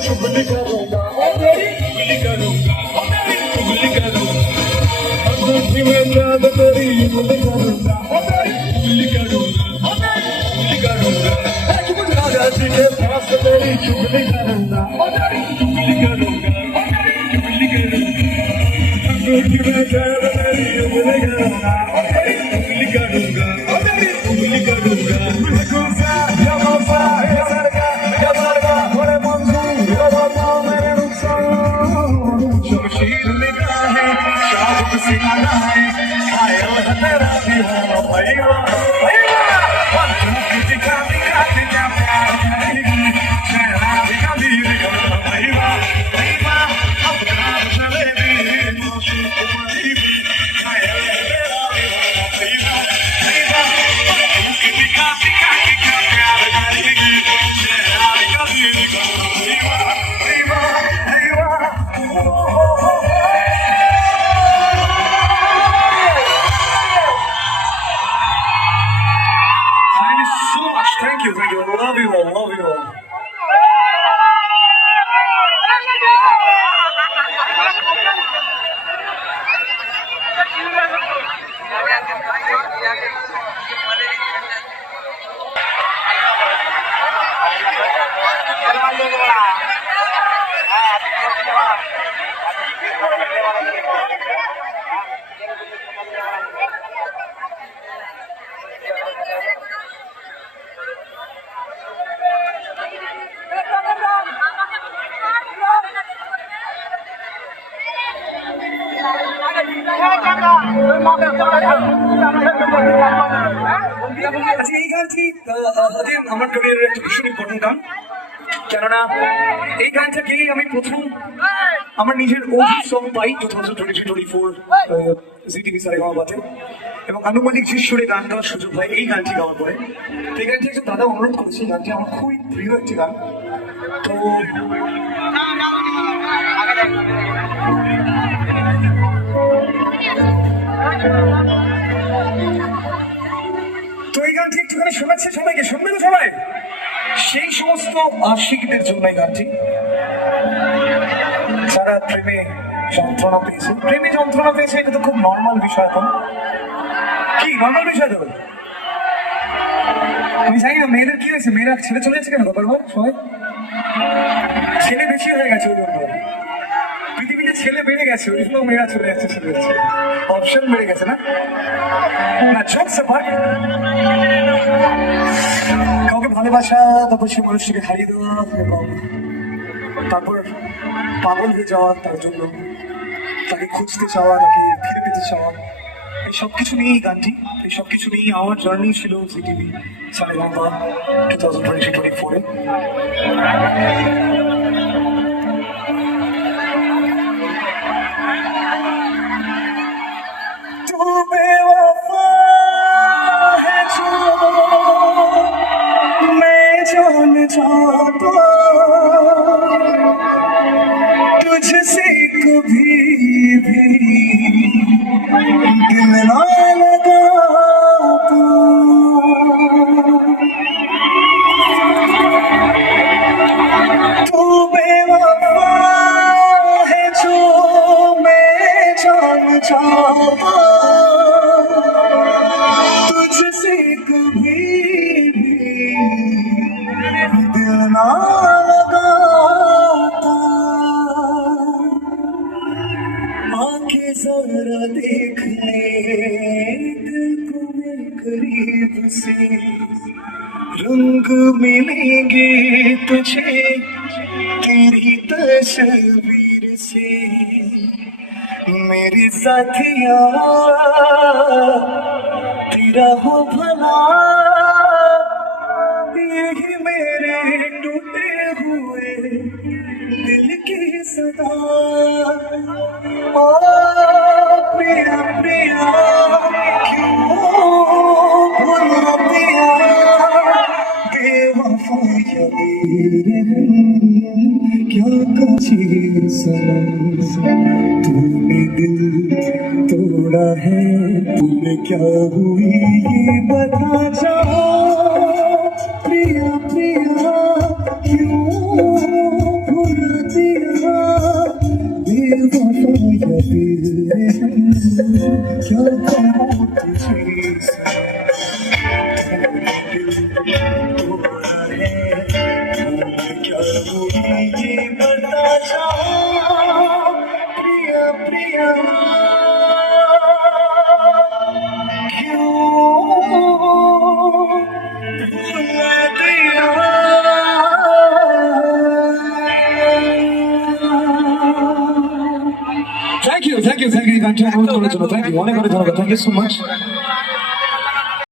चुगली करूंगा चुगली करूंगा चुगली करूंगा अंगूठी में याद तेरी चुगली करूंगा चुगली करूंगा चुगली करूंगा राजा जी के पास तेरी चुगली करूंगा चुगली करूंगा चुगली करूंगा अंगूठी में याद तेरी चुगली करूंगा चुगली करूंगा चुगली करूंगा शमशीर निगाह है शाम सिखाना है घायल है तेरा भी हो भैया भैया दिखा दिखा दिखा प्यार करेगी शहरा दिखा भैया भैया अब काम चलेगी मौसम तुम्हारी भी घायल है तेरा भी हो भैया भैया दिखा दिखा दिखा प्यार करेगी शहरा दिखा भैया भैया Thank you. Love you all. Love you all. আচ্ছা এই গানটি আমার ক্যারিয়ারের একটা ভীষণ ইম্পর্টেন্ট গান, কেননা এই গানটা গেয়ে আমি প্রথম আমার নিজের অভির সং পাই 2023-24 জিটিভি সারেগামাতে, এবং আনুমানিক যে সুরে গান গাওয়ার সুযোগ হয় এই গানটি গাওয়ার পরে। এই গানটি একজন দাদা অনুরোধ করেছে, গানটি আমার খুবই প্রিয় একটি গান। তো এই গানটি একটুখানি শোনাচ্ছে সবাইকে, শুনবে তো সবাই? সেই সমস্ত আশিকদের জন্য এই গানটি, যারা প্রেমে যন্ত্রণা পেয়েছে। এটা তো খুব নর্মাল বিষয়। এখন কি নর্মাল বিষয়? তো আমি জানি না মেয়েদের কি হয়েছে, মেয়েরা ছেড়ে চলে যাচ্ছে কেন বারবার? সবাই ছেলে বেশি হয়ে গেছে, ওই জন্য পৃথিবীতে ছেলে বেড়ে গেছে, ওই জন্য মেয়েরা চলে যাচ্ছে, অপশন বেড়ে গেছে না। জোকস অ্যাপার্ট, কাউকে ভালোবাসা, তারপর সেই মানুষটিকে হারিয়ে দেওয়া, এবং তারপর পাগল হয়ে যাওয়া, তার জন্য তাকে খুঁজতে চাওয়া, তাকে ফিরে পেতে চাওয়া, এই সব কিছু নিয়ে এই গানটি, এই সব কিছু নিয়ে আমার জার্নি ছিল জিটিভি সারেগামা 2023-24-এ। तुझसे कभी भी दिल ना लगा, तू बेवफा है जो मैं जान जाता, तुझसे कभी भी दिल ना जरा देखने दिल को मैं करीब से, रंग मिलेंगे तुझे तेरी तस्वीर से, मेरे साथिया तेरा हो भला, यही मेरे टूटे हुए दिल की सदा। ओ प्रिया प्रिया क्यों भूल दिया, बेवफा क्या कची सनम, तूने दिल तोड़ा है, तूने क्या हुई ये बता जा। क्या कहूँ तुझे क्या हुई ये बता चाहो प्रिया प्रिया Thank you. Thank you. Thank you. Thank you so much.